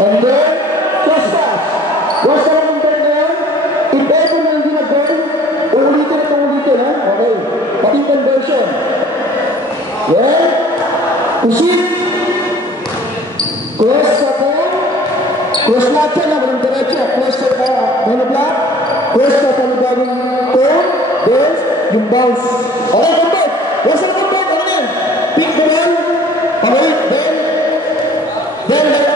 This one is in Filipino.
And then, cross pass. Once na lang tayo na yan, if ever na hindi na-burn, ulitin at ulitin, ha? Okay. Pati conversion. Yeah. Pusit. Cross sa po. Cross lahat yan, walang diretso. Cross sa monoblock. Cross sa panibagong cone. Then, yung bounce. Okay, convert. Once na convert, ano yan? Pick the ball. Okay, then, Then,